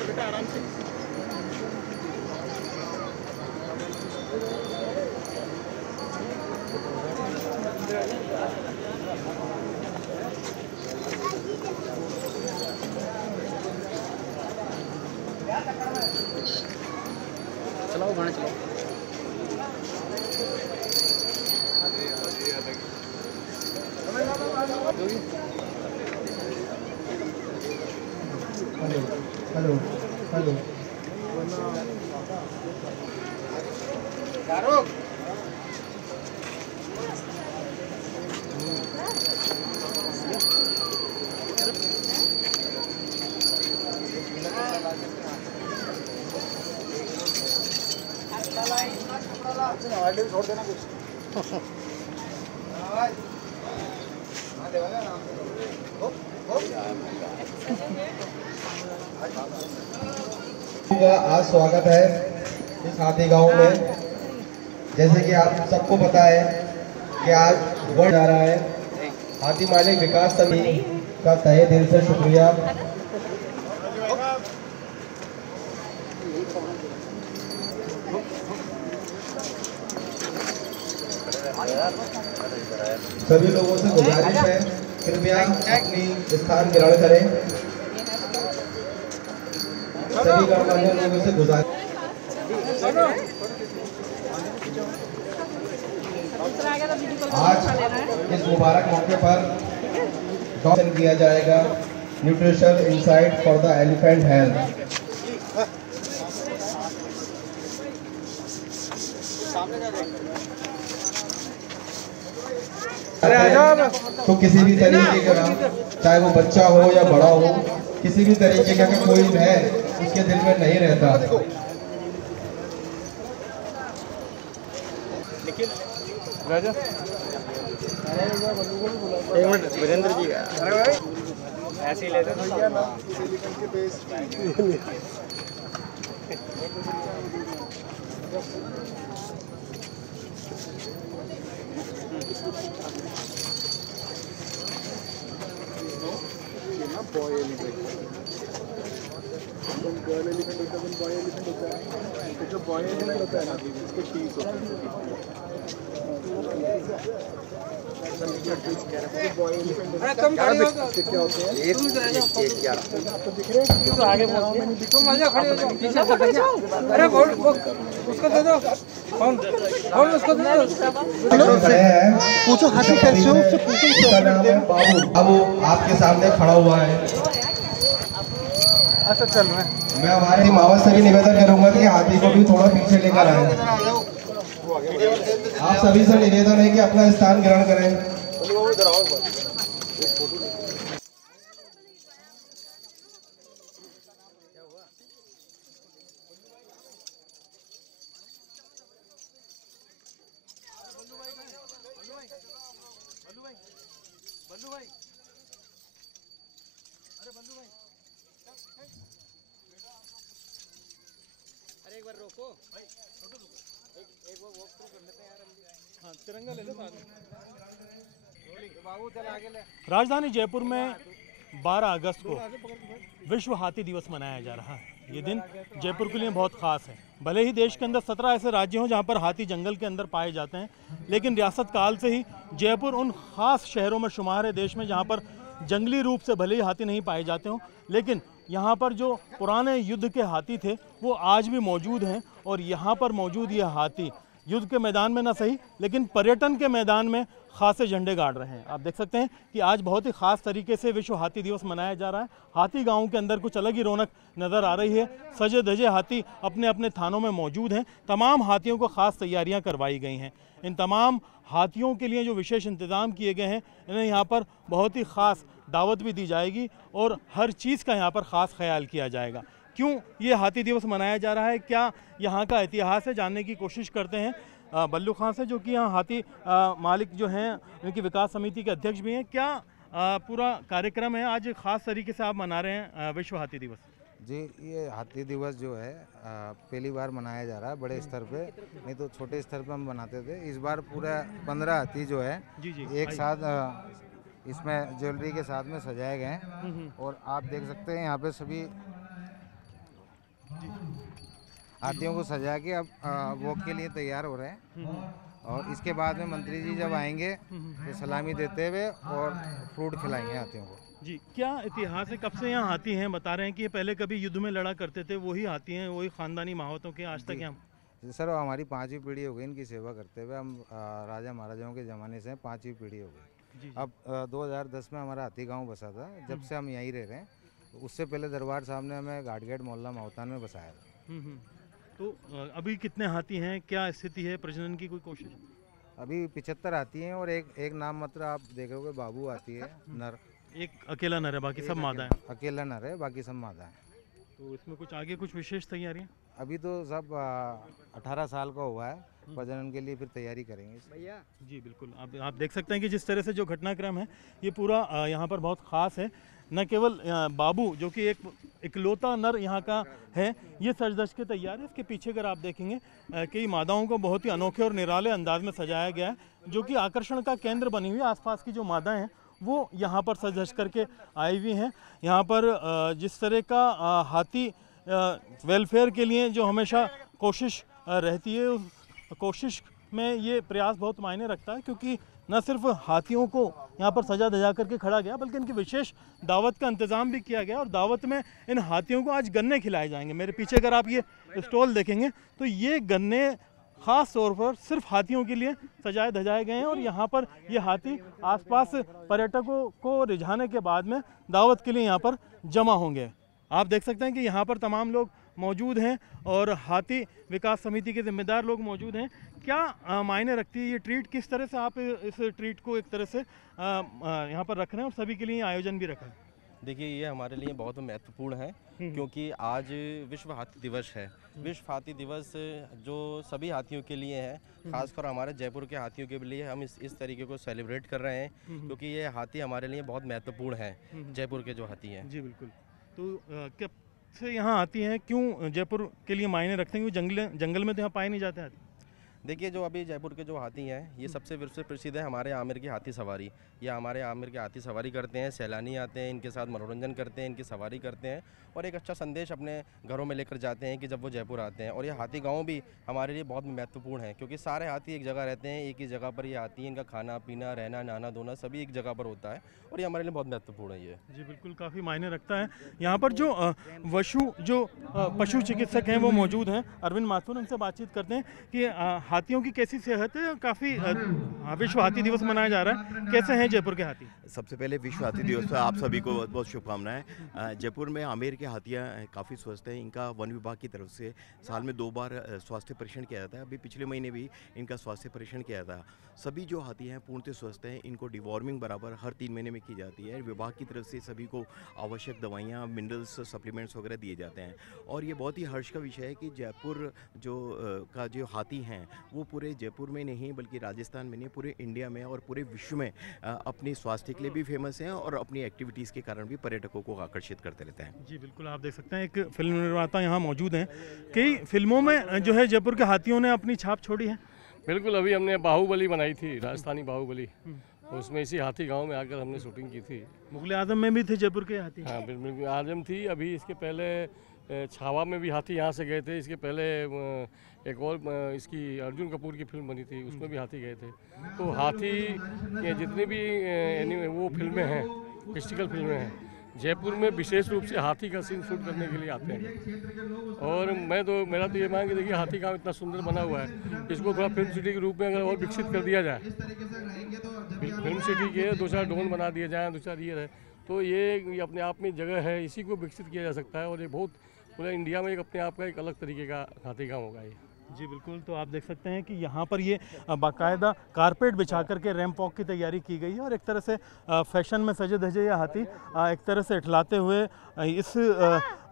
बेटा आराम से। चलाओ गाना चलाओ। हेलो हेलो छोड़ देना कुछ। आज स्वागत है इस हाथी गांव में। जैसे कि आप सबको पता है कि आज वर्ल्ड जा रहा है। हाथी मालिक विकास समिति का तहे दिल से शुक्रिया। सभी लोगों से गुजारिश है कृपया अपनी स्थान ग्रहण करें। सभी गणमान्य लोगों से गुजारिश। आज इस मुबारक मौके पर डॉक्टर किया जाएगा nutritional insight for the elephant health. तो किसी भी तरीके का, चाहे वो बच्चा हो या बड़ा हो, किसी भी तरीके का कोई है उसके दिल में नहीं रहता। राजा एक मिनट वीरेंद्र जी ऐसे ही लेते बॉय एलिफेंट गर्ल एलिफेंट होता है, बॉय एलिफेंट होता है। तो जो बॉय एलिफेंट होता है ना इसके टीथ होते हैं। बॉय एलिफेंट क्या होते हैं? आपको दिख रहे हैं? तो आगे तुम आ जाओ, खड़े हो जाओ। अरे उसको दे दो, कौन उसको दे दो। पूछो हाथी कैसे हो, उससे पूछो। उसका नाम है बाबू। बाबू आपके सामने खड़ा हुआ है। अच्छा चल मैं हमारे मावत से भी निवेदन करूंगा कि हाथी को भी थोड़ा पीछे लेकर आए। आप सभी से निवेदन है कि अपना स्थान ग्रहण करें। अरे एक बार रोको भाई, एक वो वॉक थ्रू कर लेते हैं यार। हाँ तिरंगा ले लो बाद में। बाबू चल आगे ले। राजधानी जयपुर में 12 अगस्त को विश्व हाथी दिवस मनाया जा रहा है। ये दिन जयपुर के लिए बहुत ख़ास है। भले ही देश के अंदर 17 ऐसे राज्य हों जहाँ पर हाथी जंगल के अंदर पाए जाते हैं, लेकिन रियासत काल से ही जयपुर उन ख़ास शहरों में शुमार है देश में जहाँ पर जंगली रूप से भले ही हाथी नहीं पाए जाते हों, लेकिन यहाँ पर जो पुराने युद्ध के हाथी थे वो आज भी मौजूद हैं। और यहाँ पर मौजूद ये हाथी युद्ध के मैदान में ना सही, लेकिन पर्यटन के मैदान में खासे झंडे गाड़ रहे हैं। आप देख सकते हैं कि आज बहुत ही खास तरीके से विश्व हाथी दिवस मनाया जा रहा है। हाथी गांव के अंदर कुछ अलग ही रौनक नज़र आ रही है। सजे धजे हाथी अपने अपने थानों में मौजूद हैं। तमाम हाथियों को खास तैयारियां करवाई गई हैं। इन तमाम हाथियों के लिए जो विशेष इंतज़ाम किए गए हैं, इन्हें यहाँ पर बहुत ही ख़ास दावत भी दी जाएगी और हर चीज़ का यहाँ पर ख़ास ख्याल किया जाएगा। क्यों ये हाथी दिवस मनाया जा रहा है, क्या यहाँ का इतिहास है, जानने की कोशिश करते हैं बल्लू खान से, जो कि यहाँ हाथी मालिक जो हैं उनकी विकास समिति के अध्यक्ष भी हैं। क्या पूरा कार्यक्रम है, आज ख़ास तरीके से आप मना रहे हैं विश्व हाथी दिवस? जी, ये हाथी दिवस जो है पहली बार मनाया जा रहा है बड़े स्तर पे, नहीं तो छोटे स्तर पे हम बनाते थे। इस बार पूरा 15 हाथी जो है एक साथ इसमें ज्वेलरी के साथ में सजाए गए हैं और आप देख सकते हैं यहाँ पे सभी हाथियों को सजा के अब वॉक के लिए तैयार हो रहे हैं और इसके बाद में मंत्री जी जब आएंगे तो सलामी देते हुए और फ्रूट खिलाएंगे हाथियों को। जी, क्या इतिहास है, कब से यहाँ हाथी हैं? बता रहे हैं कि ये पहले कभी युद्ध में लड़ा करते थे, वही हाथी हैं, वही खानदानी महावतों के आज तक यहाँ। सर हमारी 5वीं पीढ़ी हो गई इनकी सेवा करते हुए, हम राजा महाराजाओं के ज़माने से 5वीं पीढ़ी हो गई। अब 2010 में हमारा हाथी गांव बसा था, जब से हम यहीं रह रहे हैं। तो उससे पहले दरबार साहब ने हमें घाटगेट मोहल्ला मावतान में बसाया था। तो अभी कितने हाथी हैं, क्या स्थिति है, प्रजनन की कोई कोशिश? अभी 75 हाथी हैं और एक नाम मात्र आप देखोगे बाबू हाथी है, नर। एक अकेला नर है, बाकी सब मादा है। अकेला नर है, बाकी सब मादा है। तो इसमें कुछ आगे कुछ विशेष तैयारियां? अभी तो सब 18 साल का हुआ है, प्रजनन के लिए फिर तैयारी करेंगे भैया। जी बिल्कुल, आप देख सकते हैं कि जिस तरह से जो घटनाक्रम है ये पूरा यहाँ पर बहुत ख़ास है। न केवल बाबू जो कि एक इकलौता नर यहाँ का है, ये सज धज के तैयार है। इसके पीछे अगर आप देखेंगे कई मादाओं को बहुत ही अनोखे और निराले अंदाज में सजाया गया है, जो कि आकर्षण का केंद्र बनी हुई है। आसपास की जो मादाएं हैं वो यहाँ पर सज धज करके आई हुई हैं। यहाँ पर जिस तरह का हाथी वेलफेयर के लिए जो हमेशा कोशिश रहती है, उस कोशिश में ये प्रयास बहुत मायने रखता है, क्योंकि न सिर्फ हाथियों को यहाँ पर सजा धजा करके खड़ा गया, बल्कि इनकी विशेष दावत का इंतज़ाम भी किया गया। और दावत में इन हाथियों को आज गन्ने खिलाए जाएंगे। मेरे पीछे अगर आप ये स्टॉल देखेंगे तो ये गन्ने ख़ास तौर पर सिर्फ हाथियों के लिए सजाए धजाए गए हैं। और यहाँ पर ये हाथी आसपास पर्यटकों को रिझाने के बाद में दावत के लिए यहाँ पर जमा होंगे। आप देख सकते हैं कि यहाँ पर तमाम लोग मौजूद हैं और हाथी विकास समिति के जिम्मेदार लोग मौजूद हैं। क्या मायने रखती है ये ट्रीट, किस तरह से आप इस ट्रीट को एक तरह से यहाँ पर रख रहे हैं और सभी के लिए आयोजन भी रखा है? देखिए, ये हमारे लिए बहुत महत्वपूर्ण है, क्योंकि आज विश्व हाथी दिवस है। विश्व हाथी दिवस जो सभी हाथियों के लिए है, खासकर हमारे जयपुर के हाथियों के लिए हम इस तरीके को सेलिब्रेट कर रहे हैं, क्योंकि ये हाथी हमारे लिए बहुत महत्वपूर्ण है, जयपुर के जो हाथी हैं। जी बिल्कुल। तो कब से यहाँ आती हैं, क्यों जयपुर के लिए मायने रखते हैं? क्योंकि जंगल में तो यहाँ पाए नहीं जाते हाथी। देखिए, जो अभी जयपुर के जो हाथी हैं, ये सबसे विश्व प्रसिद्ध है हमारे आमेर की हाथी सवारी। ये हमारे आमेर के हाथी सवारी करते हैं, सैलानी आते हैं, इनके साथ मनोरंजन करते हैं, इनकी सवारी करते हैं और एक अच्छा संदेश अपने घरों में लेकर जाते हैं कि जब वो जयपुर आते हैं। और ये हाथी गांव भी हमारे लिए बहुत महत्वपूर्ण है, क्योंकि सारे हाथी एक जगह रहते हैं, एक ही जगह पर ये आती है। इनका खाना पीना, रहना, नहाना धोना सभी एक जगह पर होता है और ये हमारे लिए बहुत महत्वपूर्ण है। ये जी बिल्कुल, काफ़ी मायने रखता है। यहाँ पर जो पशु चिकित्सक हैं वो मौजूद हैं, अरविंद माथुर, उनसे बातचीत करते हैं कि हाथियों की कैसी सेहत है। काफ़ी विश्व हाथी दिवस मनाया जा रहा है, कैसे हैं जयपुर के हाथी? सबसे पहले विश्व हाथी दिवस पर आप सभी को बहुत बहुत शुभकामनाएं। जयपुर में आमेर के हाथियां काफ़ी स्वस्थ हैं। इनका वन विभाग की तरफ से साल में 2 बार स्वास्थ्य परीक्षण किया जाता है। अभी पिछले महीने भी इनका स्वास्थ्य परीक्षण किया था। सभी जो हाथी हैं पूर्णतः स्वस्थ हैं। इनको डिवॉर्मिंग बराबर हर 3 महीने में की जाती है। विभाग की तरफ से सभी को आवश्यक दवाइयाँ, मिनरल्स, सप्लीमेंट्स वगैरह दिए जाते हैं। और ये बहुत ही हर्ष का विषय है कि जयपुर जो हाथी हैं वो पूरे जयपुर में नहीं बल्कि राजस्थान में नहीं, पूरे इंडिया में और पूरे विश्व में अपनी स्वास्थ्य के लिए भी फेमस हैं और अपनी एक्टिविटीज़ के कारण भी पर्यटकों को आकर्षित करते रहते हैं। जी बिल्कुल, आप देख सकते हैं एक फिल्म निर्माता यहाँ मौजूद हैं। कई फिल्मों में जो है जयपुर के हाथियों ने अपनी छाप छोड़ी है। बिल्कुल, अभी हमने बाहुबली बनाई थी, राजस्थानी बाहुबली, उसमें इसी हाथी गांव में आकर हमने शूटिंग की थी। मुगल आजम में भी थे जयपुर के हाथी? हाँ बिल्कुल, आजम थी। अभी इसके पहले छावा में भी हाथी यहाँ से गए थे। इसके पहले एक और इसकी अर्जुन कपूर की फिल्म बनी थी, उसमें भी हाथी गए थे। तो हाथी के जितनी भी वो फिल्में हैं, हिस्ट्रिकल फिल्में हैं, जयपुर में विशेष रूप से हाथी का सीन शूट करने के लिए आते हैं। और मेरा तो ये मांग कि देखिए, हाथी गाँव इतना सुंदर बना हुआ है, इसको थोड़ा फिल्म सिटी के रूप में अगर और विकसित कर दिया जाए, फिल्म सिटी के 2-4 ड्रोन बना दिए जाएँ, 2-4 ये रहे, तो ये अपने आप में जगह है, इसी को विकसित किया जा सकता है। और ये बहुत पूरे इंडिया में एक अपने आप का एक अलग तरीके का हाथी गाँव होगा ये। जी बिल्कुल, तो आप देख सकते हैं कि यहाँ पर ये बाकायदा कारपेट बिछा करके रैंप वॉक की तैयारी की गई है और एक तरह से फैशन में सजे धजे ये हाथी एक तरह से इठलाते हुए इस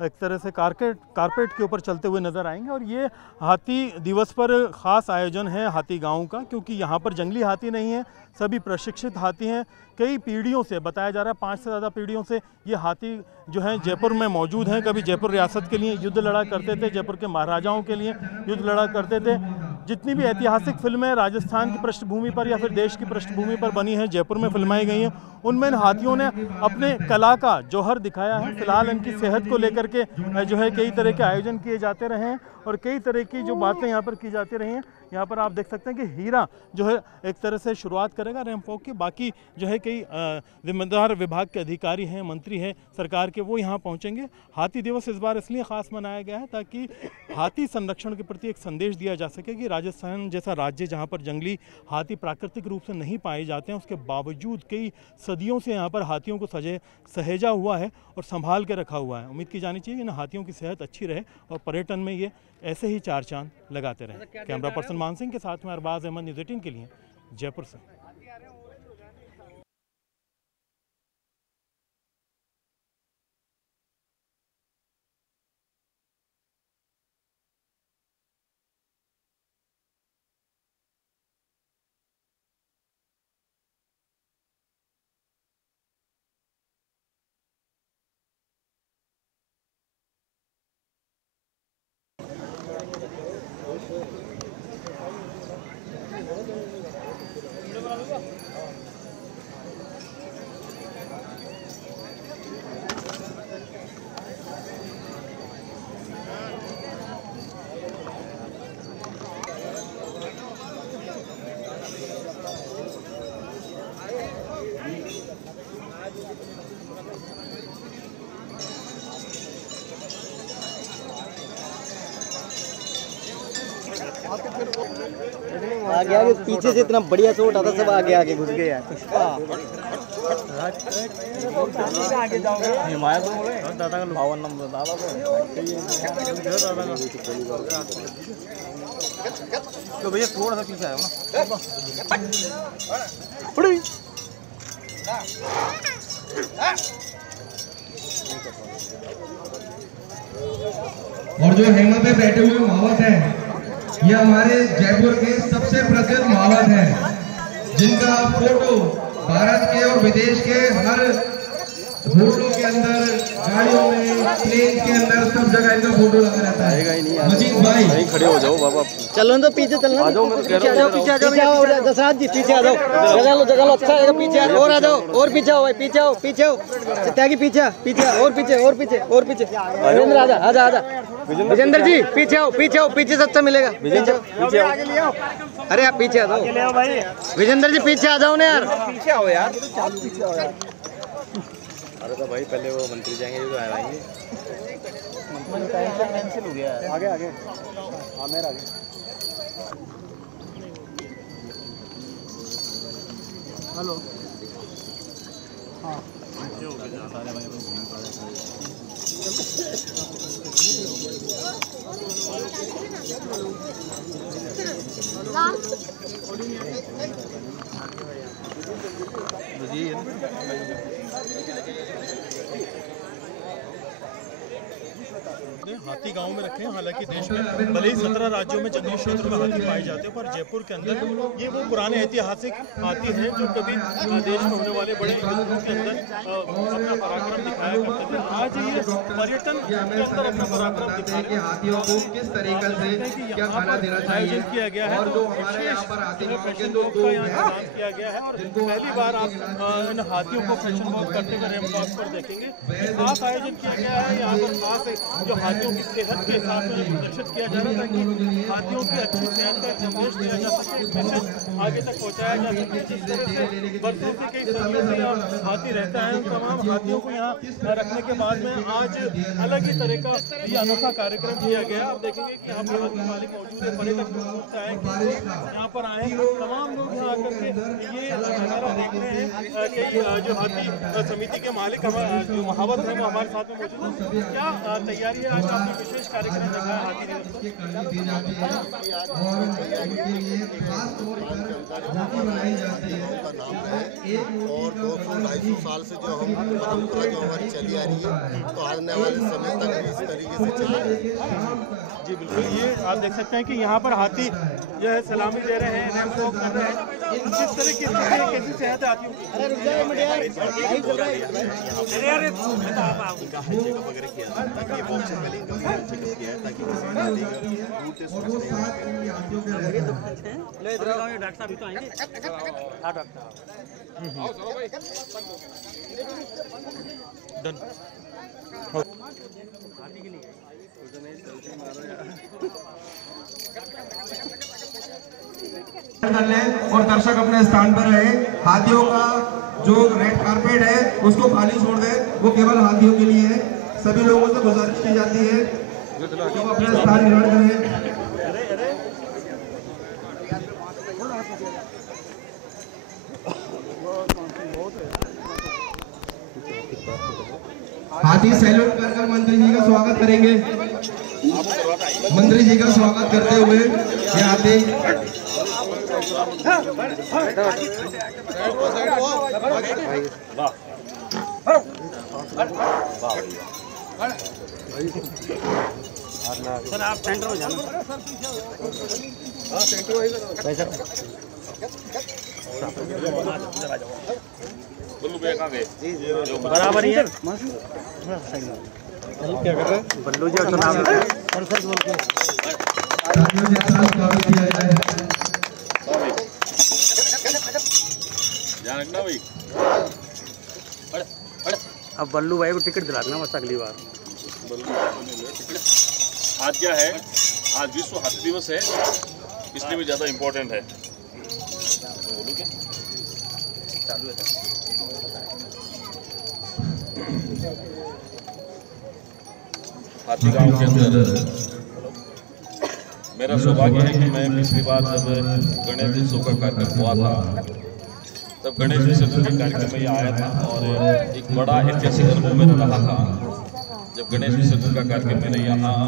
एक तरह से कारपेट के ऊपर चलते हुए नज़र आएंगे। और ये हाथी दिवस पर ख़ास आयोजन है हाथी गाँव का, क्योंकि यहाँ पर जंगली हाथी नहीं है, सभी प्रशिक्षित हाथी हैं। कई पीढ़ियों से बताया जा रहा है, 5 से ज़्यादा पीढ़ियों से ये हाथी जो हैं जयपुर में मौजूद हैं। कभी जयपुर रियासत के लिए युद्ध लड़ा करते थे, जयपुर के महाराजाओं के लिए युद्ध लड़ा करते थे। जितनी भी ऐतिहासिक फिल्में राजस्थान की पृष्ठभूमि पर या फिर देश की पृष्ठभूमि पर बनी हैं, जयपुर में फिल्माई गई हैं, उनमें इन हाथियों ने अपने कला का जौहर दिखाया है। फिलहाल इनकी सेहत को लेकर के जो है कई तरह के आयोजन किए जाते रहे हैं और कई तरह की जो बातें यहाँ पर की जाती रही हैं। यहाँ पर आप देख सकते हैं कि हीरा जो है एक तरह से शुरुआत करेगा रैंप वॉक की। बाकी जो है कई जिम्मेदार विभाग के अधिकारी हैं, मंत्री हैं सरकार के, वो यहाँ पहुँचेंगे। हाथी दिवस इस बार इसलिए ख़ास मनाया गया है ताकि हाथी संरक्षण के प्रति एक संदेश दिया जा सके कि राजस्थान जैसा राज्य जहाँ पर जंगली हाथी प्राकृतिक रूप से नहीं पाए जाते हैं, उसके बावजूद कई सदियों से यहाँ पर हाथियों को सहेजा हुआ है और संभाल के रखा हुआ है। उम्मीद की जानी चाहिए इन हाथियों की सेहत अच्छी रहे और पर्यटन में ये ऐसे ही 4 चांद लगाते रहें। कैमरा पर्सन मान सिंह के साथ में अरबाज अहमद, न्यूज़ 18 के लिए जयपुर से। आगे आगे पीछे से इतना बढ़िया शॉट आता, सब आगे आगे घुस गए यार। आगे जाओगे दादा का 52 नंबर दादा तो भैया थोड़ा सा पीछे आया ना। और जो हेमा पे बैठे हुए महावत हैं, ये हमारे जयपुर के सबसे प्रसिद्ध महावत हैं, जिनका फोटो भारत के और विदेश के हर होटलों के अंदर, गाड़ियों में, प्लेन के अंदर, सब जगह इनका फोटो लगा रहता है। मजीद भाई खड़े हो जाओ बाबा, चलो तो पीछे चलना, पीछे आ जाओ दशरथ जी, पीछे आ जाओ, जगह लो अच्छा है, पीछे और आ जाओ, और पीछे आओ भाई, पीछे आओ, पीछे आओ, त्यागी पीछे पीछे और पीछे और पीछे और पीछे। विजेंद्र आजा आजा आजा, विजेंद्र जी पीछे आओ, पीछे आओ, पीछे से अच्छा मिलेगा। विजेंद्र अरे आप पीछे आ जाओ, विजेंद्र जी पीछे आ जाओ ना यार, पीछे आओ यार, पीछे आओ यार। अरे तो भाई पहले वो मंत्री जाएंगे जो आएंगे, कैंसिल हो गया है। आगे आगे आमेर आगे। हेलो हाँ हाथी गांव में रखे हैं। हालांकि देश में भले ही 17 राज्यों में जंगली क्षेत्र में हाथी पाए जाते हैं, पर जयपुर के अंदर ये वो पुराने ऐतिहासिक हाथी हैं जो कभी देश में होने वाले बड़े युद्धों के अंदर अपना पराक्रम दिखाया करते थे। आज ये पर्यटन के अंदर अपना पराक्रम दिखा रहे हैं। हाथियों को किस तरीके से क्या खाना देना चाहिए आयोजन किया गया है और जो हमारे यहाँ पर हाथी फैशन वॉक का यहाँ इंतजाम किया गया है और पहली बार आप इन हाथियों को फैशन वॉक करते हुए रैंप वॉक पर देखेंगे। खास आयोजन किया गया है यहाँ पर, खास जो हाथियों की सेहत के हिसाब से प्रदर्शित किया जा रहा है ताकि हाथियों की अच्छी सेहत का संदेश दिया जा सके, मैसेज आगे तक पहुँचाया जा सके। जिस तरह से बरसों से कई सालों से यहाँ हाथी रहता है, उन तमाम हाथियों को यहाँ रखने के बाद में आज अलग ही तरह का ये अनोखा कार्यक्रम किया गया। आप देखेंगे कि यहाँ पर हाथी मालिक मौजूद है, पर्यटक यहाँ पर आए, तमाम लोग यहाँ आकर के ये नज़ारा देख रहे हैं कि जो हाथी समिति के मालिक जो महावत है वो हमारे साथ में मौजूद है। क्या तैयारी है आज विशेष कार्यक्रम रखा है हाथी दिवस इसकी करनी दी जाती है और इनके लिए खास तौर पर मूर्ति बनाई जाती है। और 200-250 साल से जो हम परंपरा जो हमारी चली आ रही है, तो आने वाले समय तक भी इस तरीके से चले। जी बिल्कुल, ये आप देख सकते हैं कि यहाँ पर हाथी जो है सलामी दे रहे हैं, रैंप वॉक कर रहे हैं। किस तरह की कैसी सेहत है हाथियों की? इनका हाई चेकअप वगैरह किया था, ताकि ये वॉक से पहले इनका चेकअप किया है, ताकि किसी भी तरह का टूटते स्वास्थ्य कर लें और दर्शक अपने स्थान पर रहे। हाथियों का जो रेड कारपेट है उसको खाली छोड़ दें, वो केवल हाथियों के लिए है। सभी लोगों से गुजारिश की जाती है कि वो अपना स्थान ग्रहण करें। हाथी सैल्यूट कर मंत्री जी का स्वागत करेंगे। मंत्री जी का स्वागत करते हुए ये हाथी सर आप सेंटर में जाना। बराबर ही है। क्या कर रहे हैं बल्लू जी? और नाम सर बोल के अब बल्लू भाई को टिकट दिला देना बस अगली बार। आज क्या है? आज विश्व हाथी दिवस है, इसलिए भी ज़्यादा इम्पोर्टेंट है। बोलूँ क्या? चालू है। हाथी गांव के अंदर मेरा सौभाग्य है कि मैं पिछली बार जब गणेश उत्सव का कार्यक्रम हुआ था, तब गणेश विसर्जन के कार्यक्रम में आया था और एक बड़ा ऐतिहासिक अनुभव मेरा रहा था। जब गणेश विसर्जन का कार्यक्रम मैंने यहाँ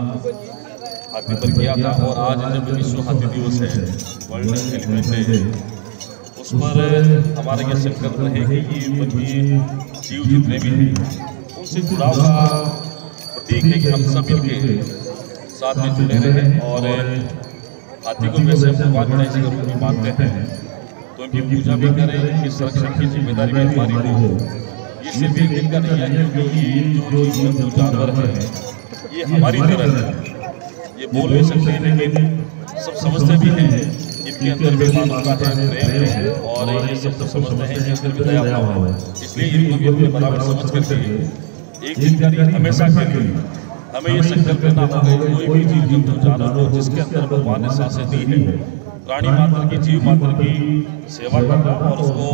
हाथी पर किया था, और आज जब विश्व हाथी दिवस है, वर्ल्ड एलिफेंट डे, उस पर हमारा यह संकल्प है कि ये वन्य जीव जितने भी हैं उनसे जुड़ाव का प्रतीक है कि हम सब मिलके साथ में जुड़े रहें। और हाथी को वैसे हम भगवान गणेश के रूप में मानते हैं, तो इनकी पूजा भी करें, इनके संरक्षण की जिम्मेदारी भी हमारी हो। ये सिर्फ एक दिन का नहीं है, क्योंकि जो जीव जानवर है ये हमारी तरह है। ये बोल नहीं सकते लेकिन सब समझते भी हैं, इनके अंदर भी मानवता है, प्रेम है, और ये सब समझते हैं कि अंदर भी दया भाव है। इसलिए इनको भी अपने बराबर समझ करके एक दिन का नहीं, हमेशा के लिए हमें ये संकल्प करना होगा, कोई भी जीव जंतु जानवर हो जिसके अंदर भगवान ने सांसें दी है, प्राणी मात्र की, जीव मात्र की सेवा करना और उसको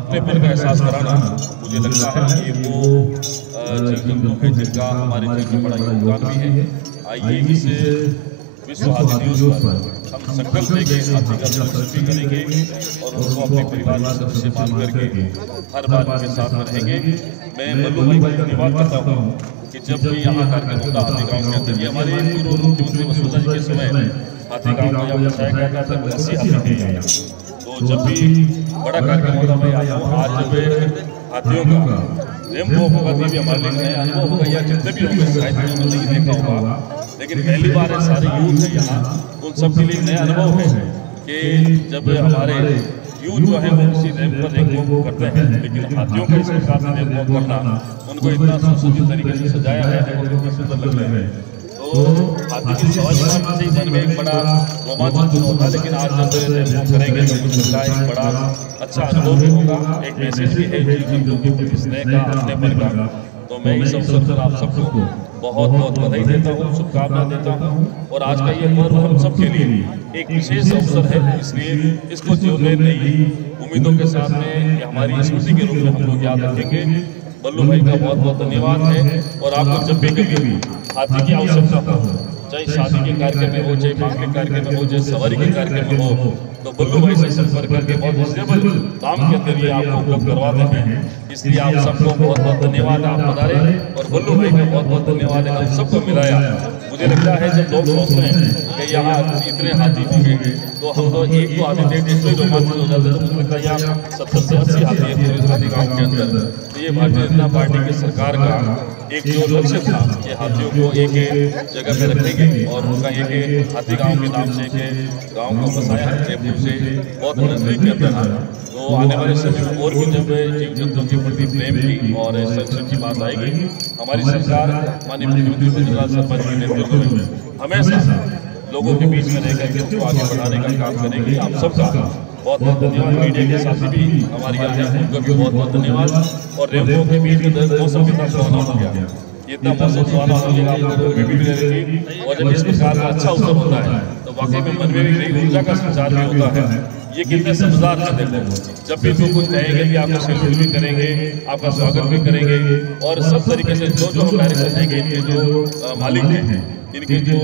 अपनेपन का एहसास कराना, मुझे लगता है कि वो जीव जंतु है जिनका हमारे जीवन में बड़ा योगदान भी है। आइए इस विश्व हाथी दिवस पर हम संकल्प लेंगे, हाथी का संरक्षण भी करेंगे और उनको अपने परिवार के सदस्य मान करके हर बार उनके साथ में रहेंगे। मैं बल्लू भाई को धन्यवाद करता हूँ कि जब भी यहाँ कार्यक्रम होता हाथी गाँव के अंदर, ये हमारे पूर्व मुख्यमंत्री वसुंधरा जी के समय हाथी गाँव को यहाँ बचाया गया था, तब 80 हाथी थे। तो जब भी बड़ा कार्यक्रम होता मैं आता हूँ। आज जब हाथियों का रेम वॉक होगा, तो भी हमारे लिए नया अनुभव होगा, या जितने भी होंगे शायद उन्होंने नहीं देखा होगा, लेकिन पहली बार है, सारे यूथ है यहाँ, उन सब के लिए नया अनुभव है कि जब हमारे यूथ जो है वो किसी रैंप पर रेम वॉक करते हैं, लेकिन हाथियों का इस प्रकार से रेम वॉक करना, उनको इतना सुसज्जित तरीके से सजाया है, देखो कितना सुंदर लग रहे हैं। तो हाथी की सवारी मारने से मन में एक बड़ा रोमांच उत्पन्न होता है, लेकिन आज जब रेम वॉक करेंगे तो मुझे लगता है एक बड़ा अच्छा अनुभव भी होगा, एक मैसेज भी है जीव जंतु के स्नेह का, अपनेपन का। तो मैं इस अवसर पर आप सबको बहुत बहुत बधाई देता हूँ, शुभकामनाएं देता हूँ। और आज का ये पर्व हम सबके लिए एक विशेष अवसर है, इसलिए इसको जीवन में नई उम्मीदों के साथ में हमारी स्मृति के रूप में हम लोग याद रखेंगे। बल्लू भाई का बहुत बहुत धन्यवाद है। और आपको जब भी कभी हाथी की आवश्यकता हो, चाहे शादी के कार्यक्रम में हो, चाहे मांग के कार्यक्रम में हो, चाहे सवारी के कार्यक्रम में हो, तो बल्लू भाई से संपर्क करके बहुत रिजनेबल दाम के अंदर ये आपको उपलब्ध करवाते हैं। इसलिए आप सबको बहुत बहुत धन्यवाद, आप पधारे, और बल्लू भाई का बहुत बहुत धन्यवाद है, हम सबको मिलाया। मुझे लगता है जब लोग सोचते हैं कि यहाँ इतने हाथी होंगे, तो हम तो एक तो हाथी देखते इसमें रोमांचित हो जाते हैं, तो मुझे लगता है यहाँ 70 से 80 हाथी है पूरे हाथी गाँव के अंदर। तो ये भारतीय जनता पार्टी की सरकार का एक जो लक्ष्य था कि हाथियों को एक जगह पे रखेंगे और उनका एक हाथी गांव के नाम से एक गांव को बसाया है जयपुर से बहुत नजदीक के अंदर है। तो आने वाले समय में और भी जब जीव जंतुओं के प्रति प्रेम की और संरक्षण की बात आएगी, हमारी सरकार माननीय मुख्यमंत्री भजनलाल शर्मा जी के नेतृत्व में हमेशा लोगों के बीच में रहकर के उसको आगे बढ़ाने का काम करेंगे। आप सबका बहुत बहुत धन्यवाद। मीडिया के साथी भी हमारी यहाँ हैं, उनका भी बहुत बहुत धन्यवाद। और रेमबो के बीच में मौसम कितना सुहाना हो गया, इतना मौसम सुहाना हो गया, आप लोगों को भी रहेगी। और जब इस प्रकार का अच्छा अवसर होता है तो वाकई में मन में भी नई ऊर्जा का संचार भी होता है। ये कितने समझदार हैं, देखो जब भी लोग कुछ कहेंगे कि आपका सैल्यूट भी करेंगे, आपका स्वागत भी करेंगे, और सब तरीके से जो हम डायरेक्शन देंगे, इनके जो मालिक हैं, इनके जो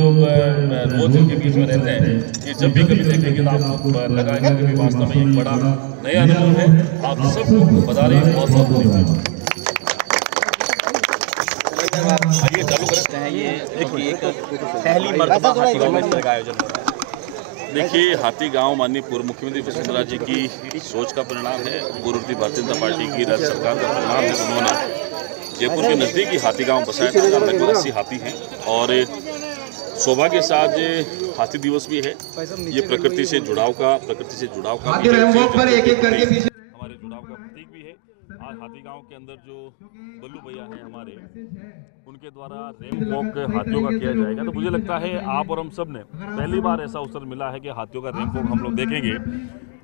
रोज इनके बीच में रहते हैं, ये जब भी कभी देखेंगे तो आपको लगाएंगे कि वास्तव में एक बड़ा नया अनुभव है। आप सबको बधाई, बहुत बहुत धन्यवाद। आइए चालू करते हैं। ये एक पहली मर्तबा हाथी गाँव में इस तरह का आयोजन हो रहा है। देखिए, हाथी गांव माननीय पूर्व मुख्यमंत्री वसुंधरा जी की सोच का परिणाम है, पूर्व भारतीय जनता पार्टी की राज्य सरकार का परिणाम है। उन्होंने जयपुर के नज़दीक ही हाथी गांव बसाया था, जहाँ लगभग 80 हाथी हैं। और सौभाग्य से आज हाथी दिवस भी है। ये प्रकृति से जुड़ाव का भी है, हमारे जुड़ाव का प्रतीक भी है। आज हाथी गांव के अंदर जो बल्लू भैया हैं हमारे, उनके द्वारा रेम वॉक हाथियों का किया जाएगा। तो मुझे लगता है आप और हम सब ने पहली बार ऐसा अवसर मिला है कि हाथियों का रेम वॉक हम लोग देखेंगे।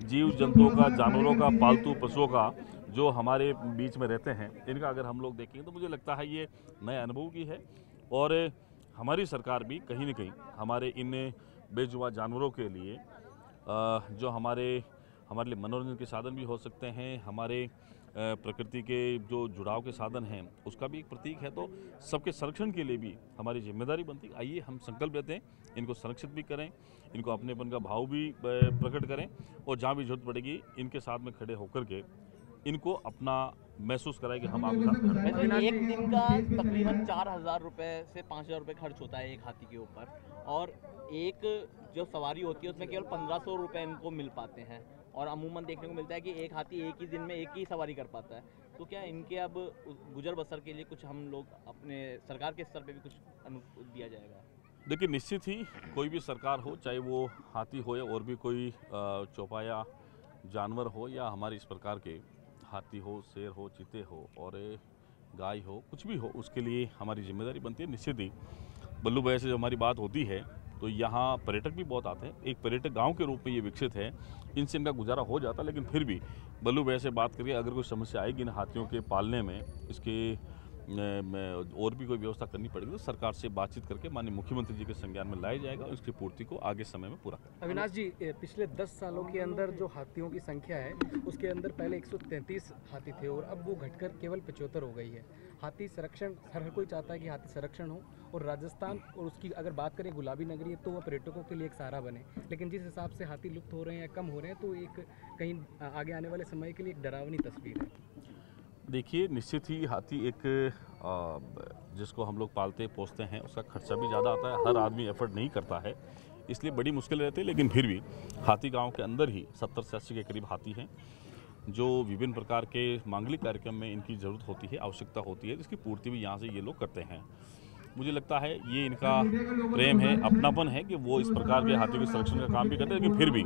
जीव जंतुओं का, जानवरों का, पालतू पशुओं का जो हमारे बीच में रहते हैं, इनका अगर हम लोग देखेंगे तो मुझे लगता है ये नए अनुभव की है। और हमारी सरकार भी कहीं न कहीं हमारे इन बेजुबां जानवरों के लिए जो हमारे लिए मनोरंजन के साधन भी हो सकते हैं, हमारे प्रकृति के जो जुड़ाव के साधन हैं, उसका भी एक प्रतीक है। तो सबके संरक्षण के लिए भी हमारी जिम्मेदारी बनती है। आइए हम संकल्प लेते हैं, इनको संरक्षित भी करें, इनको अपनेपन का भाव भी प्रकट करें, और जहाँ भी जरूरत पड़ेगी इनके साथ में खड़े होकर के इनको अपना महसूस कराएं कि हम आपके साथ खड़े हैं। एक दिन का तकरीबन 4,000 रुपये से 5,000 रुपये खर्च होता है एक हाथी के ऊपर, और एक जो सवारी होती है उसमें केवल 1,500 रुपये इनको मिल पाते हैं। और अमूमन देखने को मिलता है कि एक हाथी एक ही दिन में एक ही सवारी कर पाता है। तो क्या इनके अब गुजर बसर के लिए कुछ हम लोग अपने सरकार के स्तर पे भी कुछ अनुदान दिया जाएगा? देखिए, निश्चित ही कोई भी सरकार हो, चाहे वो हाथी हो या और भी कोई चौपाया जानवर हो, या हमारे इस प्रकार के हाथी हो, शेर हो, चीते हो और गाय हो, कुछ भी हो, उसके लिए हमारी जिम्मेदारी बनती है। निश्चित ही बल्लू भैया से जब हमारी बात होती है तो यहाँ पर्यटक भी बहुत आते हैं। एक पर्यटक गांव के रूप में ये विकसित है, इनसे इनका गुजारा हो जाता है। लेकिन फिर भी बल्लू भैया से बात करके अगर कोई समस्या आएगी इन हाथियों के पालने में, इसके और भी कोई व्यवस्था करनी पड़ेगी, तो सरकार से बातचीत करके माननीय मुख्यमंत्री जी के संज्ञान में लाया जाएगा और इसकी पूर्ति को आगे समय में पूरा करेंगे। अविनाश जी, पिछले 10 सालों के अंदर जो हाथियों की संख्या है, उसके अंदर पहले 133 हाथी थे और अब वो घटकर केवल 75 हो गई है। हाथी संरक्षण, हर कोई चाहता है कि हाथी संरक्षण हो, और राजस्थान और उसकी अगर बात करें गुलाबी नगरी है तो वह पर्यटकों के लिए एक सहारा बने। लेकिन जिस हिसाब से हाथी लुप्त हो रहे हैं या कम हो रहे हैं, तो एक कहीं आगे आने वाले समय के लिए एक डरावनी तस्वीर है। देखिए, निश्चित ही हाथी एक जिसको हम लोग पालते पोसते हैं, उसका खर्चा भी ज़्यादा आता है, हर आदमी एफर्ट नहीं करता है, इसलिए बड़ी मुश्किल रहती है। लेकिन फिर भी हाथी गांव के अंदर ही 70 से 80 के करीब हाथी हैं, जो विभिन्न प्रकार के मांगलिक कार्यक्रम में इनकी ज़रूरत होती है, आवश्यकता होती है, जिसकी पूर्ति भी यहाँ से ये लोग करते हैं। मुझे लगता है ये इनका प्रेम है, अपनापन है कि वो इस प्रकार के हाथियों के संरक्षण का काम भी करते हैं। लेकिन फिर भी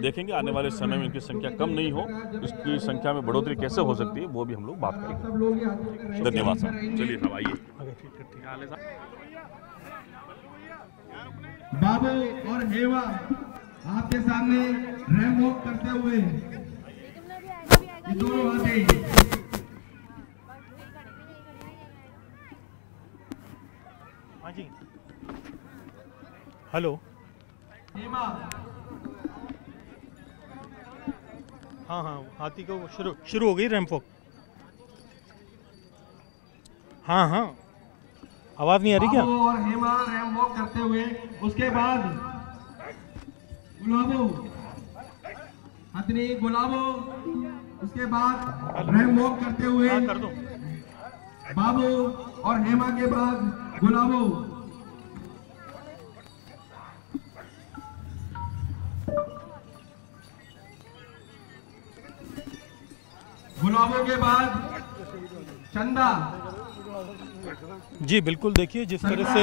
देखेंगे आने वाले समय में इनकी संख्या कम नहीं हो, इसकी संख्या में बढ़ोतरी कैसे हो सकती है, वो भी हम लोग बात करेंगे। धन्यवाद साहब। चलिए साहब आइए। बाबू और एवा आपके सामने रैम वॉक करते हुए दोनों हाथी। हाँ जी, हेलो। हाँ, हाथी को शुरू हो गई रैंप वॉक। हाँ, आवाज़ नहीं आ रही क्या? और हेमा रैम वॉक करते हुए, उसके बाद गुलाबो हथनी गुलाबो, उसके बाद रैम वॉक करते हुए कर दो। बाबू और हेमा के बाद गुलाबो। गुलाबों के बाद चंदा। जी बिल्कुल, देखिए जिस तरह से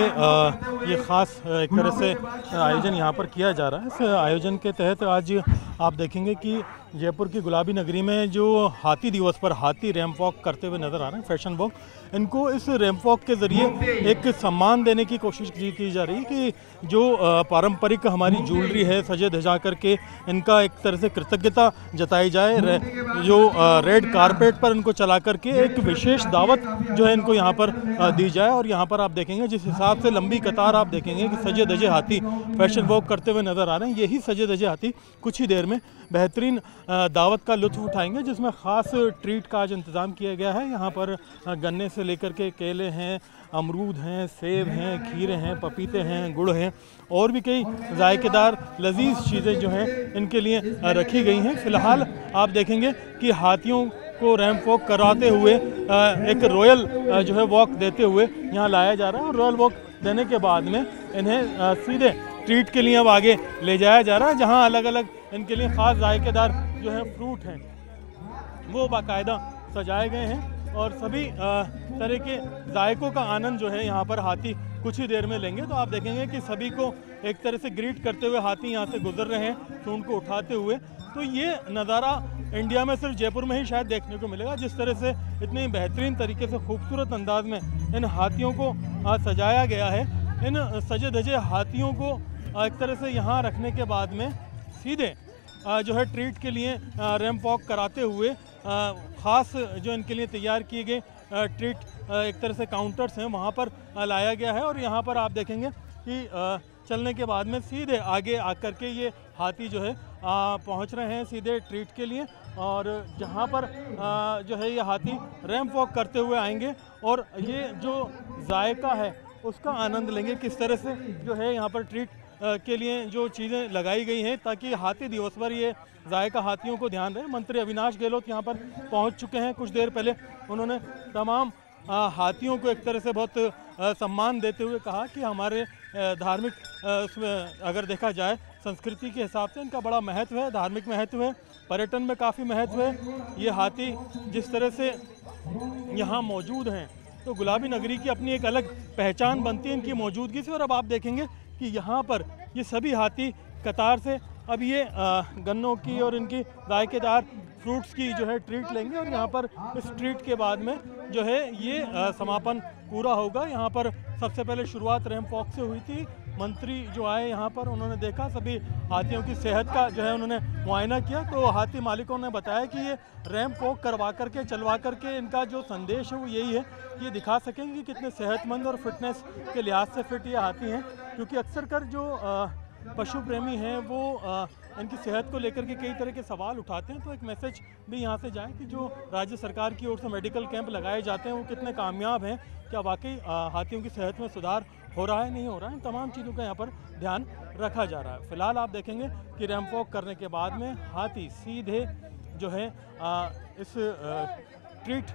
ये ख़ास एक तरह से आयोजन यहाँ पर किया जा रहा है, इस आयोजन के तहत आज आप देखेंगे कि जयपुर की गुलाबी नगरी में जो हाथी दिवस पर हाथी रैंप वॉक करते हुए नज़र आ रहे हैं, फैशन वॉक, इनको इस रैंप वॉक के ज़रिए एक सम्मान देने की कोशिश की जा रही है कि जो पारंपरिक हमारी ज्वेलरी है सजे धजा करके इनका एक तरह से कृतज्ञता जताई जाए, जो रेड कारपेट पर इनको चला करके एक विशेष दावत जो है इनको यहाँ पर दी जाए। और यहाँ पर आप देखेंगे जिस हिसाब से लंबी कतार आप देखेंगे कि सजे धजे हाथी फैशन वॉक करते हुए नज़र आ रहे हैं। यही सजे धजे हाथी कुछ ही देर में बेहतरीन दावत का लुत्फ़ उठाएंगे, जिसमें ख़ास ट्रीट का आज इंतज़ाम किया गया है। यहाँ पर गन्ने से लेकर के केले हैं, अमरूद हैं, सेब हैं, खीरे हैं, पपीते हैं, गुड़ हैं और भी कई जायकेदार लजीज चीज़ें जो हैं इनके लिए रखी गई हैं। फ़िलहाल आप देखेंगे कि हाथियों को रैंप वॉक कराते हुए एक रॉयल जो है वॉक देते हुए यहाँ लाया जा रहा है और रॉयल वॉक देने के बाद में इन्हें सीधे ट्रीट के लिए अब आगे ले जाया जा रहा है, जहाँ अलग अलग इनके लिए ख़ास जायकेदार जो है फ्रूट हैं वो बाकायदा सजाए गए हैं और सभी तरह के जायकों का आनंद जो है यहाँ पर हाथी कुछ ही देर में लेंगे। तो आप देखेंगे कि सभी को एक तरह से ग्रीट करते हुए हाथी यहाँ से गुजर रहे हैं सूंड को उठाते हुए। तो ये नज़ारा इंडिया में सिर्फ जयपुर में ही शायद देखने को मिलेगा, जिस तरह से इतनी बेहतरीन तरीके से खूबसूरत अंदाज में इन हाथियों को सजाया गया है। इन सजे धजे हाथियों को एक तरह से यहाँ रखने के बाद में सीधे जो है ट्रीट के लिए रैंप वॉक कराते हुए ख़ास जो इनके लिए तैयार किए गए ट्रीट एक तरह से काउंटर्स हैं वहाँ पर लाया गया है। और यहाँ पर आप देखेंगे कि चलने के बाद में सीधे आगे आकर के ये हाथी जो है पहुँच रहे हैं सीधे ट्रीट के लिए और जहाँ पर जो है ये हाथी रैंप वॉक करते हुए आएंगे और ये जो जायका है उसका आनंद लेंगे। किस तरह से जो है यहाँ पर ट्रीट के लिए जो चीज़ें लगाई गई हैं ताकि हाथी दिवस पर ये जायका हाथियों को ध्यान रहे। मंत्री अविनाश गहलोत यहाँ पर पहुँच चुके हैं कुछ देर पहले। उन्होंने तमाम हाथियों को एक तरह से बहुत सम्मान देते हुए कहा कि हमारे धार्मिक उसमें अगर देखा जाए संस्कृति के हिसाब से इनका बड़ा महत्व है, धार्मिक महत्व है, पर्यटन में काफ़ी महत्व है। ये हाथी जिस तरह से यहाँ मौजूद हैं तो गुलाबी नगरी की अपनी एक अलग पहचान बनती है इनकी मौजूदगी से। और अब आप देखेंगे कि यहाँ पर ये सभी हाथी कतार से अब ये गन्नों की और इनकी जायकेदार फ्रूट्स की जो है ट्रीट लेंगे और यहाँ पर इस ट्रीट के बाद में जो है ये समापन पूरा होगा। यहाँ पर सबसे पहले शुरुआत रैंप वॉक से हुई थी। मंत्री जो आए यहाँ पर उन्होंने देखा सभी हाथियों की सेहत का जो है उन्होंने मुआयना किया। तो हाथी मालिकों ने बताया कि ये रैंप वॉक करवा करके चलवा करके इनका जो संदेश है वो यही है कि ये दिखा सकेंगे कि कितने सेहतमंद और फिटनेस के लिहाज से फिट ये हाथी हैं, क्योंकि अक्सर कर जो पशु प्रेमी हैं वो इनकी सेहत को लेकर के कई तरह के सवाल उठाते हैं। तो एक मैसेज भी यहाँ से जाए कि जो राज्य सरकार की ओर से मेडिकल कैंप लगाए जाते हैं वो कितने कामयाब हैं, क्या वाकई हाथियों की सेहत में सुधार हो रहा है नहीं हो रहा है, इन तमाम चीज़ों का यहाँ पर ध्यान रखा जा रहा है। फिलहाल आप देखेंगे कि रैंप वॉक करने के बाद में हाथी सीधे जो है इस ट्रीट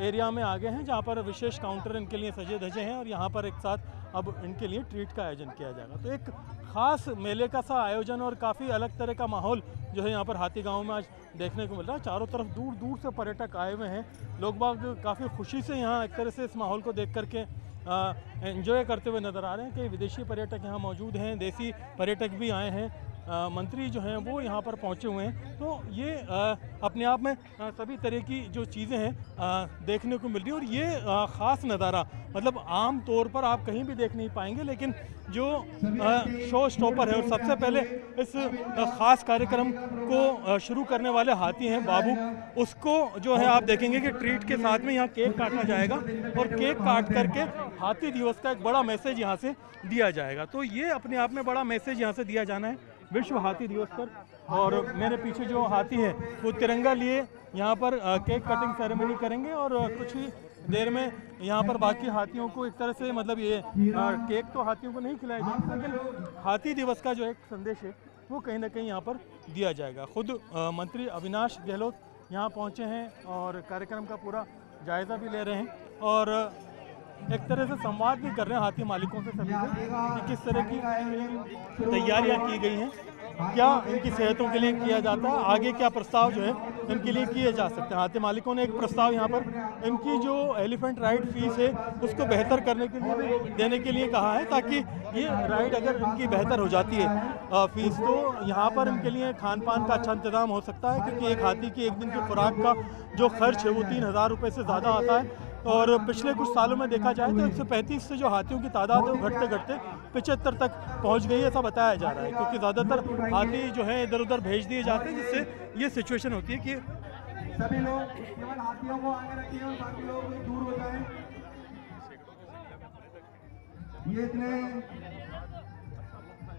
एरिया में आ गए हैं जहाँ पर विशेष काउंटर इनके लिए सजे धजे हैं और यहाँ पर एक साथ अब इनके लिए ट्रीट का आयोजन किया जाएगा। तो एक ख़ास मेले का सा आयोजन और काफ़ी अलग तरह का माहौल जो है यहाँ पर हाथी गांव में आज देखने को मिल रहा है। चारों तरफ दूर दूर से पर्यटक आए हुए हैं, लोग बाग काफ़ी खुशी से यहाँ एक तरह से इस माहौल को देख करके एंजॉय करते हुए नज़र आ रहे हैं। कई विदेशी पर्यटक यहाँ मौजूद हैं, देसी पर्यटक भी आए हैं, मंत्री जो हैं वो यहाँ पर पहुँचे हुए हैं। तो ये अपने आप में सभी तरह की जो चीज़ें हैं देखने को मिल रही हैं और ये ख़ास नज़ारा मतलब आम तौर पर आप कहीं भी देख नहीं पाएंगे, लेकिन जो शो स्टॉपर है और सबसे पहले इस ख़ास कार्यक्रम को शुरू करने वाले हाथी हैं बाबू, उसको जो है आप देखेंगे कि ट्रीट के साथ में यहाँ केक काटा जाएगा और केक काट करके हाथी दिवस का एक बड़ा मैसेज यहाँ से दिया जाएगा। तो ये अपने आप में बड़ा मैसेज यहाँ से दिया जाना है विश्व हाथी दिवस पर। और मेरे पीछे जो हाथी है वो तिरंगा लिए यहाँ पर केक कटिंग सेरेमनी करेंगे और कुछ ही देर में यहाँ पर बाकी हाथियों को एक तरह से मतलब ये केक तो हाथियों को नहीं खिलाया जाएगा, लेकिन हाथी दिवस का जो एक संदेश है वो कहीं ना कहीं यहाँ पर दिया जाएगा। खुद मंत्री अविनाश गहलोत यहाँ पहुँचे हैं और कार्यक्रम का पूरा जायज़ा भी ले रहे हैं और एक तरह से संवाद भी कर रहे हैं हाथी मालिकों से सभी से कि किस तरह की तैयारियाँ की गई हैं, क्या इनकी सेहतों के लिए किया जाता है, आगे क्या प्रस्ताव जो है इनके लिए किए जा सकते हैं। हाथी मालिकों ने एक प्रस्ताव यहाँ पर इनकी जो एलिफेंट राइड फीस है उसको बेहतर करने के लिए भी देने के लिए कहा है, ताकि ये राइड अगर इनकी बेहतर हो जाती है फीस तो यहाँ पर इनके लिए खान पान का अच्छा इंतजाम हो सकता है, क्योंकि एक हाथी की एक दिन की खुराक का जो खर्च है वो 3000 रुपये से ज़्यादा आता है। और पिछले कुछ सालों में देखा जाए तो 135 से जो हाथियों की तादाद है वो घटते घटते 75 तक पहुंच गई है, ऐसा बताया जा रहा है, क्योंकि ज़्यादातर हाथी जो है इधर उधर भेज दिए जाते हैं, जिससे ये सिचुएशन होती है कि सभी लोग केवल हाथियों को आगे रखिए और बाकी लोग दूर हो जाएं। ये इतने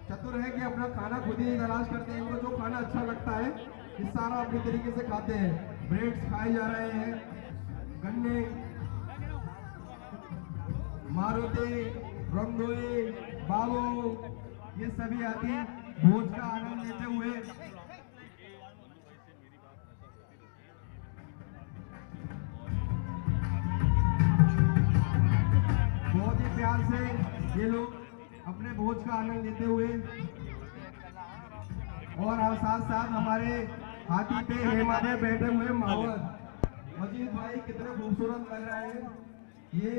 चतुर है कि अपना खाना खुद ही तलाश करते हैं, इनको जो खाना अच्छा लगता है ये सारा अपने तरीके से खाते हैं। ब्रेड्स खाए जा रहे हैं, गन्ने, मारुति, रंगोई, बाबू, ये सभी हाथी भोज का आनंद लेते हुए बहुत ही प्यार से ये लोग अपने भोज का आनंद लेते हुए और साथ साथ हमारे हाथी पे हेमा पे बैठे हुए माहौल मजीद भाई कितने खूबसूरत लग रहे हैं। ये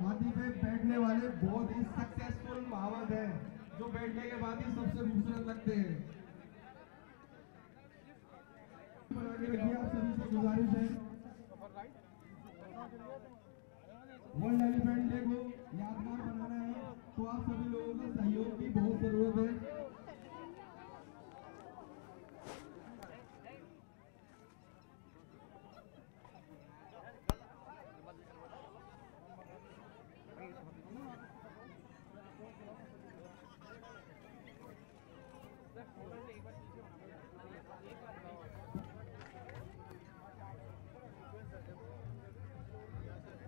हाथी पे बैठने वाले बहुत ही सक्सेसफुल महावत है, जो बैठने के बाद ही सबसे खूबसूरत लगते हैं। आगे रखिए, आप सभी से गुजारिश है वर्ल्ड एलिफेंट डे को यादगार बनाना है तो आप सभी लोगों का सहयोग की बहुत जरूरत है।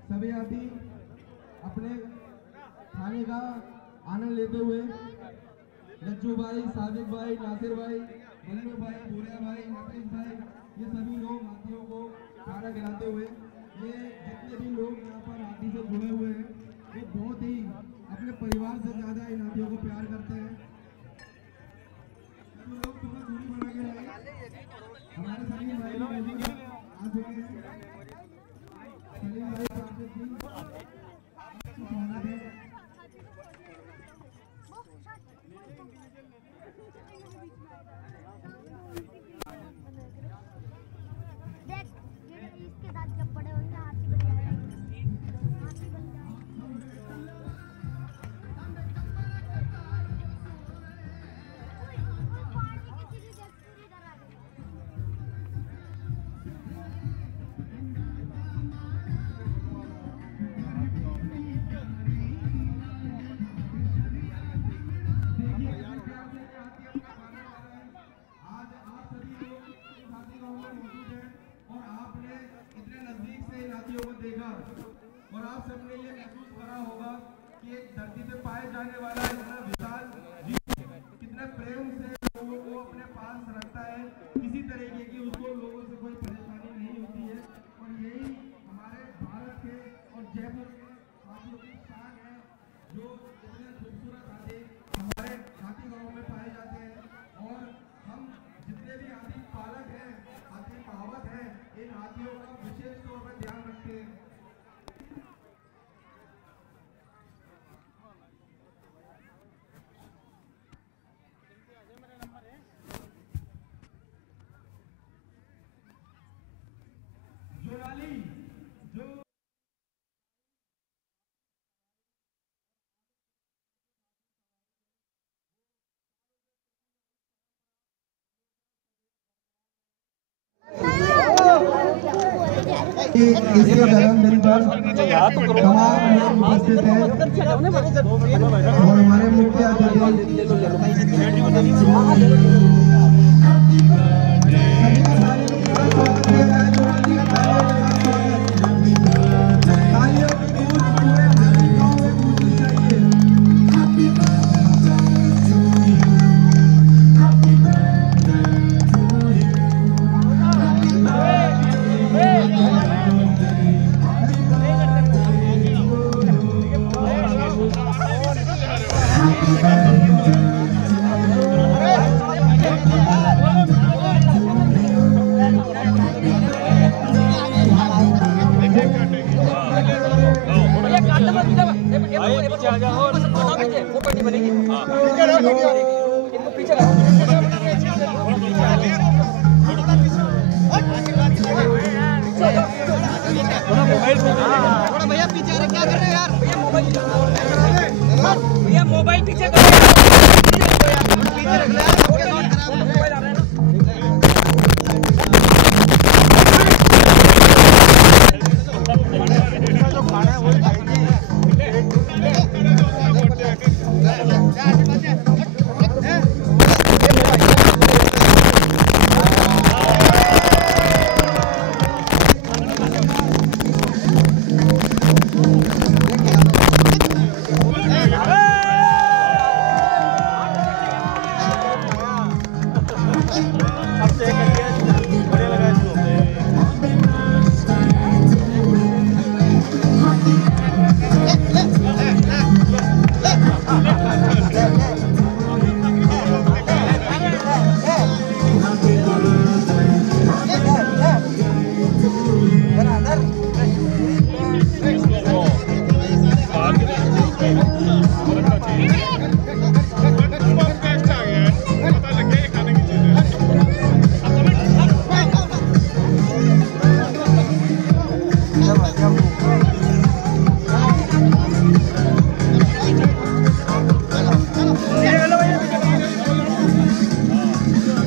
सभी हाथी अपने खाने का आनंद लेते हुए लज्जू भाई, सादिक भाई, नासिर भाई, मल्लू भाई, भूरिया भाई, नफीस भाई, ये सभी लोग हाथियों को खाना खिलाते हुए, ये जितने भी लोग यहाँ पर हाथी से जुड़े हुए हैं वो बहुत ही अपने परिवार से ज़्यादा इन हाथियों को प्यार करते हैं। सभी लोग थोड़ा दूरी बना के रहें। हमारे सलीम भाई लोग आ चुके हैं। सलीम भाई और आप सबने ये महसूस करा होगा कि एक धरती पे पाए जाने वाला इतना विशाल जीव कितने प्रेम से लोगों को अपने पास रखता है, किसी तरीके की उसको लोगों से कोई परेशानी नहीं होती है। और यही हमारे भारत के और जयपुर के हाथियों की शान है, जो इतने खूबसूरत हाथी हमारे हाथी गाँव में पाए जाते हैं। और हम जितने भी हाथी पालक हैं, हाथी महावत हैं, इन हाथियों का विशेष तौर पर ध्यान रखते हैं। इसके जन्मदिन पर तमाम लोग उपस्थित हैं और हमारे मुख्य अतिथि थोड़ा भैया पीछे क्या कर रहे हो यार? भैया मोबाइल पीछे पीछे रख ले मोबाइल आ रहा है ना। जो खाना है वही